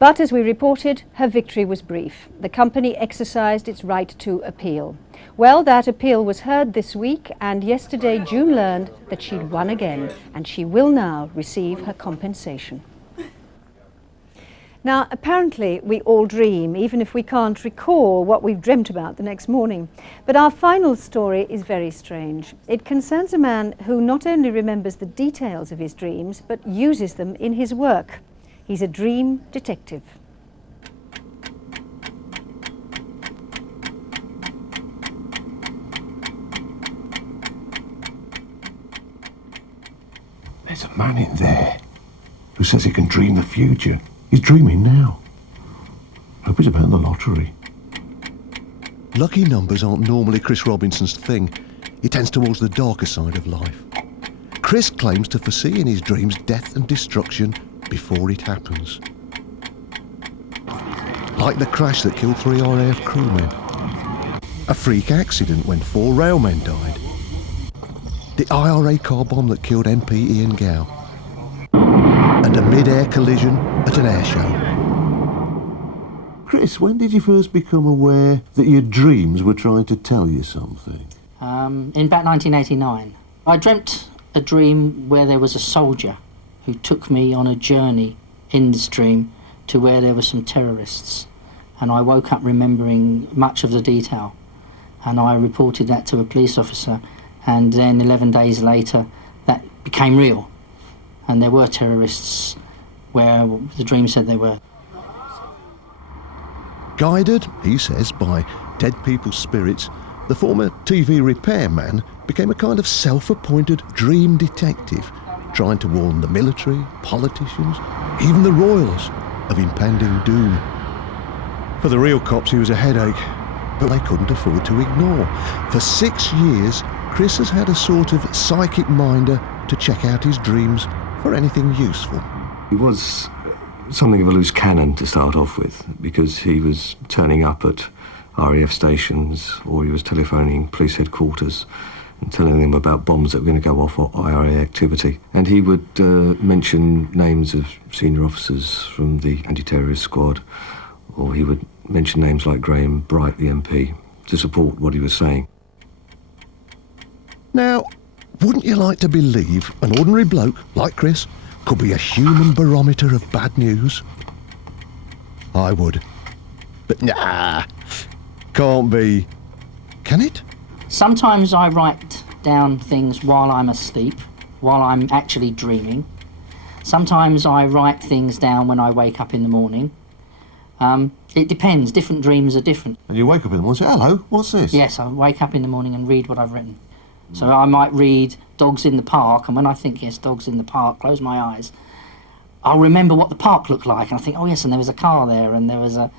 But as we reported, her victory was brief. The company exercised its right to appeal. Well, that appeal was heard this week, and yesterday June learned that she'd won again, and she will now receive her compensation. Now, apparently we all dream, even if we can't recall what we've dreamt about the next morning. But our final story is very strange. It concerns a man who not only remembers the details of his dreams, but uses them in his work. He's a dream detective. There's a man in there who says he can dream the future. He's dreaming now. Hope it's about the lottery. Lucky numbers aren't normally Chris Robinson's thing. He tends towards the darker side of life. Chris claims to foresee in his dreams death and destruction before it happens. Like the crash that killed 3 RAF crewmen. A freak accident when 4 railmen died. The IRA car bomb that killed MP Ian Gow. And a mid-air collision at an air show. Chris, when did you first become aware that your dreams were trying to tell you something? In about 1989. I dreamt a dream where there was a soldier who took me on a journey in this dream to where there were some terrorists. And I woke up remembering much of the detail. And I reported that to a police officer. And then 11 days later, that became real. And there were terrorists where the dream said they were. Guided, he says, by dead people's spirits, the former TV repairman became a kind of self-appointed dream detective, trying to warn the military, politicians, even the royals of impending doom. For the real cops, he was a headache, but they couldn't afford to ignore. For 6 years, Chris has had a sort of psychic minder to check out his dreams for anything useful. He was something of a loose cannon to start off with, because he was turning up at RAF stations, or he was telephoning police headquarters and telling them about bombs that were going to go off or IRA activity. And he would mention names of senior officers from the anti-terrorist squad, or he would mention names like Graham Bright, the MP, to support what he was saying. Now, wouldn't you like to believe an ordinary bloke like Chris could be a human barometer of bad news? I would. But nah, can't be. Can it? Sometimes I write down things while I'm asleep, while I'm actually dreaming. Sometimes I write things down when I wake up in the morning. It depends. Different dreams are different. And you wake up in the morning and say, hello, what's this? Yes, I wake up in the morning and read what I've written. So I might read Dogs in the Park, and when I think, yes, Dogs in the Park, close my eyes, I'll remember what the park looked like, and I think, oh yes, and there was a car there, and there was a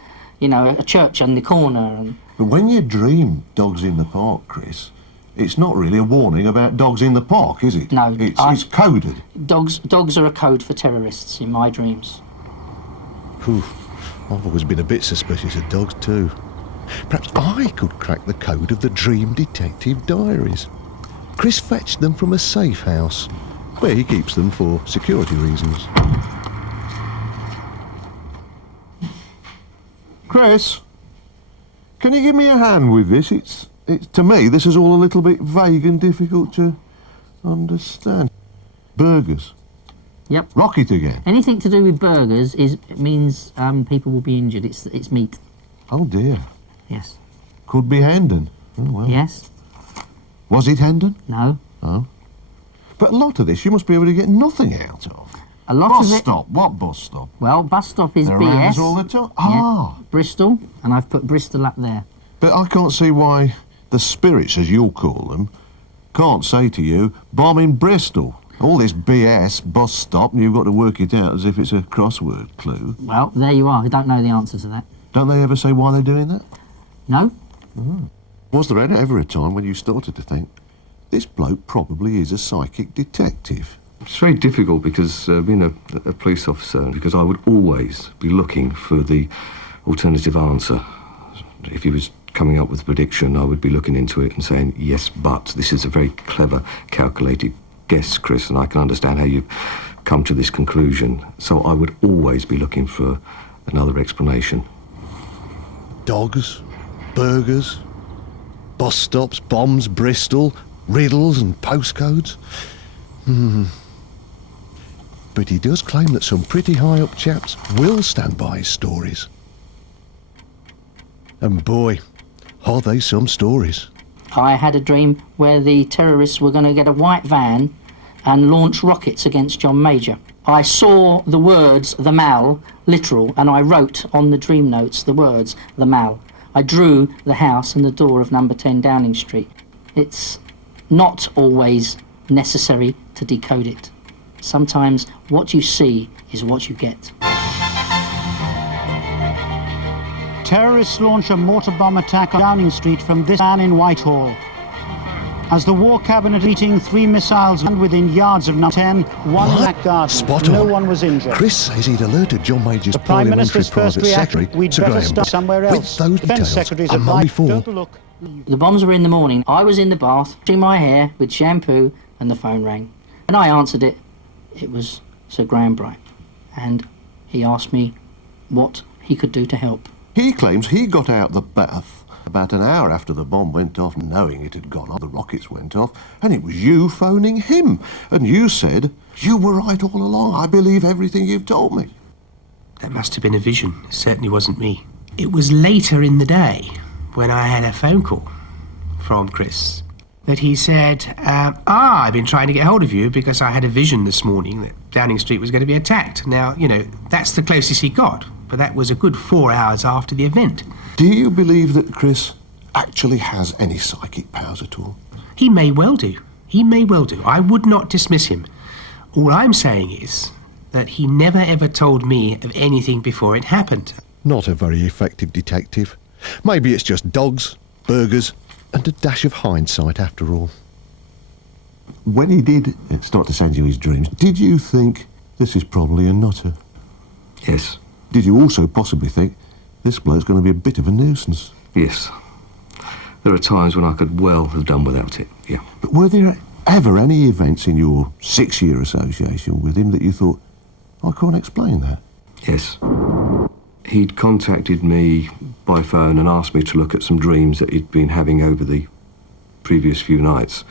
church on the corner. And But when you dream Dogs in the Park, Chris, it's not really a warning about dogs in the park, is it? No. It's coded. Dogs are a code for terrorists in my dreams. Whew, I've always been a bit suspicious of dogs too. Perhaps I could crack the code of the Dream Detective diaries. Chris fetched them from a safe house, where he keeps them for security reasons. Chris, can you give me a hand with this? It's to me, this is all a little bit vague and difficult to understand. Burgers. Yep. Rocket again. Anything to do with burgers means people will be injured. It's meat. Oh dear. Yes. Could be Hendon. Oh well. Yes. Was it Hendon? No. Oh. But a lot of this you must be able to get nothing out of. A lot Bus of it. stop. What bus stop? Well, bus stop is They're BS. around us all the time. Ah. Yeah. Bristol, and I've put Bristol up there. But I can't see why the spirits, as you'll call them, can't say to you, bombing Bristol. All this BS, bus stop, and you've got to work it out as if it's a crossword clue. Well, there you are. I don't know the answer to that. Don't they ever say why they're doing that? No? Was there ever a time when you started to think, this bloke probably is a psychic detective? It's very difficult because being a police officer, because I would always be looking for the alternative answer. If he was coming up with a prediction, I would be looking into it and saying, yes, but this is a very clever, calculated guess, Chris, and I can understand how you've come to this conclusion. So I would always be looking for another explanation. Dogs, burgers, bus stops, bombs, Bristol, riddles and postcodes. But he does claim that some pretty high-up chaps will stand by his stories. And boy, are they some stories. I had a dream where the terrorists were going to get a white van and launch rockets against John Major. I saw the words, the Mall, literal, and I wrote on the dream notes the words, the Mall. I drew the house and the door of number 10 Downing Street. It's not always necessary to decode it. Sometimes what you see is what you get. Terrorists launch a mortar bomb attack on Downing Street from this van in Whitehall. As the War Cabinet meeting, 3 missiles landed within yards of number 10, one in that garden. Spot No on. one was injured. Chris says he'd alerted John Major's The Prime parliamentary Minister's first private reaction, secretary, we'd Sir better Graham start Bell. somewhere With else. those Defence details, secretaries a month advised, before, don't look. The bombs were in the morning. I was in the bath, washing my hair with shampoo, and the phone rang. When I answered it, it was Sir Graham Bright, and he asked me what he could do to help. He claims he got out the bath about an hour after the bomb went off, knowing it had gone off, the rockets went off, and it was you phoning him. And you said, "You were right all along. I believe everything you've told me." That must have been a vision. It certainly wasn't me. It was later in the day when I had a phone call from Chris that he said, I've been trying to get hold of you because I had a vision this morning that Downing Street was going to be attacked. Now, that's the closest he got, but that was a good 4 hours after the event. Do you believe that Chris actually has any psychic powers at all? He may well do. He may well do. I would not dismiss him. All I'm saying is that he never ever told me of anything before it happened. Not a very effective detective. Maybe it's just dogs, burgers, and a dash of hindsight after all. When he did start to send you his dreams, did you think this is probably a nutter? Yes. Did you also possibly think this bloke's going to be a bit of a nuisance? Yes. There are times when I could well have done without it, yeah. But were there ever any events in your 6-year association with him that you thought, I can't explain that? Yes. He'd contacted me by phone and asked me to look at some dreams that he'd been having over the previous few nights.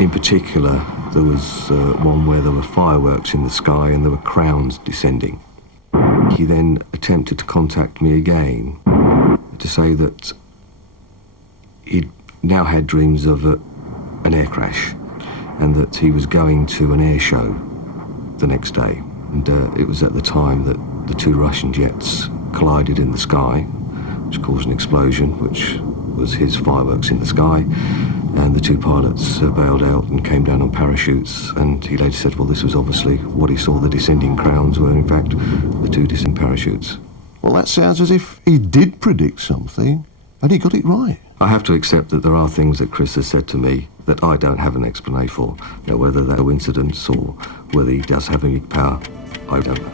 In particular, there was one where there were fireworks in the sky and there were crowns descending. He then attempted to contact me again to say that he'd now had dreams of an air crash and that he was going to an air show the next day. And it was at the time that the 2 Russian jets collided in the sky, which caused an explosion, which was his fireworks in the sky, and the 2 pilots bailed out and came down on parachutes, and he later said, well, this was obviously what he saw, the descending crowns were in fact the 2 descending parachutes. Well, that sounds as if he did predict something, and he got it right. I have to accept that there are things that Chris has said to me that I don't have an explanation for. Now, whether that's a coincidence or whether he does have any power, I don't know.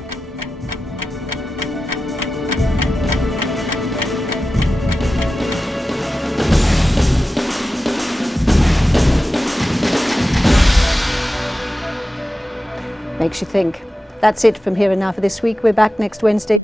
Makes you think. That's it from Here and Now for this week. We're back next Wednesday.